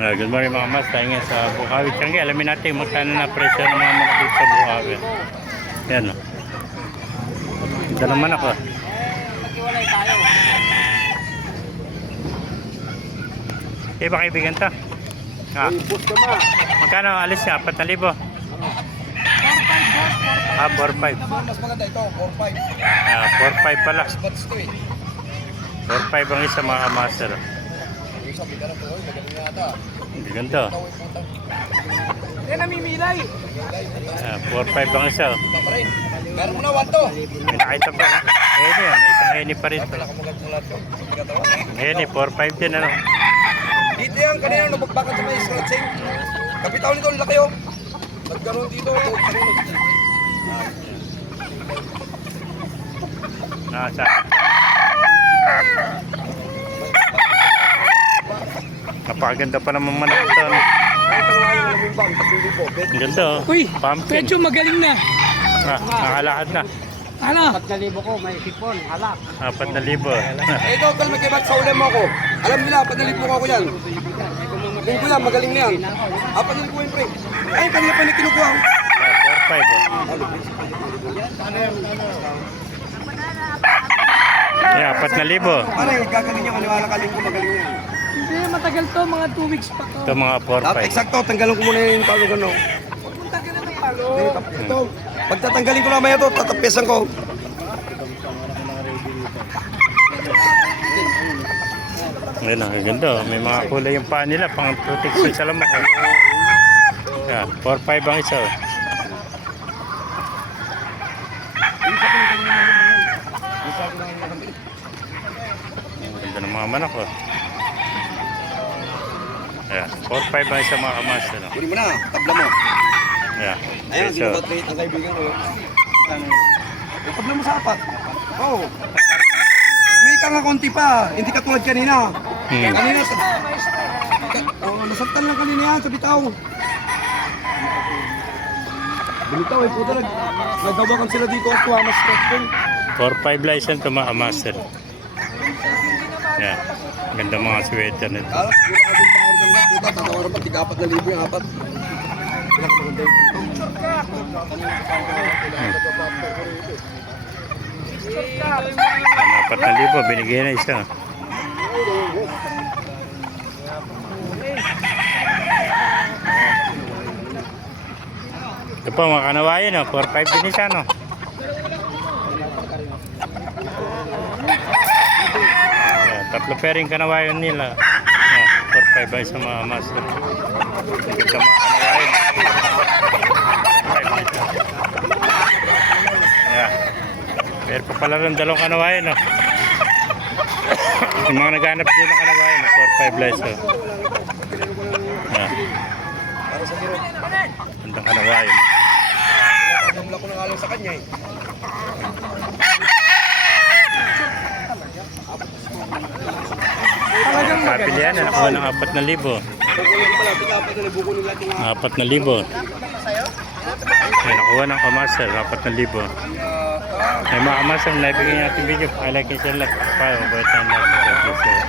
Good morning mga mas, tayo nga sa Bukawi. Tiyanggi, alamin natin magkano na presyo ng mga manok dito sa Bukawi. Yan o. Ito naman ako. Maghiwalay tayo. Iba kaibigan to? Magkano alis niya? 4,000? 4,500. Mas maganda ito, 4-5. 4,500 pala. Spots to eh. 4,500 ang isa mga master. Yung sabi ka na po, magaling nga ata. Hindi ganito. Yan namimilay. 4,500 ang isa. Ito pa rin. Meron mo na 1 to. May nakita pa. Heni yan, may isang heni pa rin. Pinakamagat mo lahat to. Heni, 4,500 din ano. Dito yan, kanina nabagbakan sa may scratching. Kapitaw nito, ang laki oh. Nagkaroon dito. Nasa. Napakaganda pa naman manok ito. Ano? Ang ganda oh. Uy, Pumpkin. medyo magaling na. Nakalakad na. Ano? 4,000 ko, may sipon, halak. 4,000. Ito, kung magkibat sa ulam mo ako. Alam nila, 4,000 ko ako yan. Kung ko yan, magaling na yan. 4,000 ko yung pre. Ay, kanina pa na kinukuha. 4,500 oh. Yeah, 4,000. Ano yung gagaling niya, maniwala ka din ko magaling yan. Hindi, matagal to, mga 2 weeks pa to. Ito mga Dapat 4,500. eksakto, tanggalin ko muna yung palo gano'n. Punta ka na ng palo. Ito, pagtatanggalin ko na maya ito, tatapiasan ko. Ngayon ang ganda oh. May mga kulay yung paa nila pang protection sa lamok. Yeah, 4,500 ang isa oh. Ang ganda ng mga manok oh. Yeah, 4,500 ang isa mga kamaster oh. Kunin mo na, tabla mo. Yeah, Ayan, so, sinabat-rate ang kaibigan ko. Yung tabla mo sa apat. Oo. May ka nga konti pa, hindi ka tulad kanina. Kanina, nasaktan lang kanina yan sa bitaw. Bitaw eh, puta nagdabakan sila dito at tuwamas scratching. 4,500 license ito mga kamaster. Yeah, ganda mga sweater nito. Alas, siguro ka din tayo ng mga puta, tatawaran pa, tiga 4,000 yung apat. Pinakamaganda yung Ang 4,000 binigyan na isa. Ito po mga kanawayan oh, 4,500 din isa no. Yeah, tatlo pairing kanawayan nila. Yeah, 4,500 sa mga master. Ang ganda mga kanawayan. Yeah. Pero pa pala rin dalawang kanawayan no. Yung mga naghanap din ng kanawayan 4,500 license. Yeah. para sa biro. Gandang kanawayan. Nabla ko ng alam sa kanya eh. Talagang Kapili yan, nakuha ng 4,000. Kukunin pala, tiga 4,000 bukunin lahat yung 4,000. Ay, nakuha ng kamaster, 4,000. May mga kamaster, naibigay natin video. I like and share, like, follow, button, like, subscribe.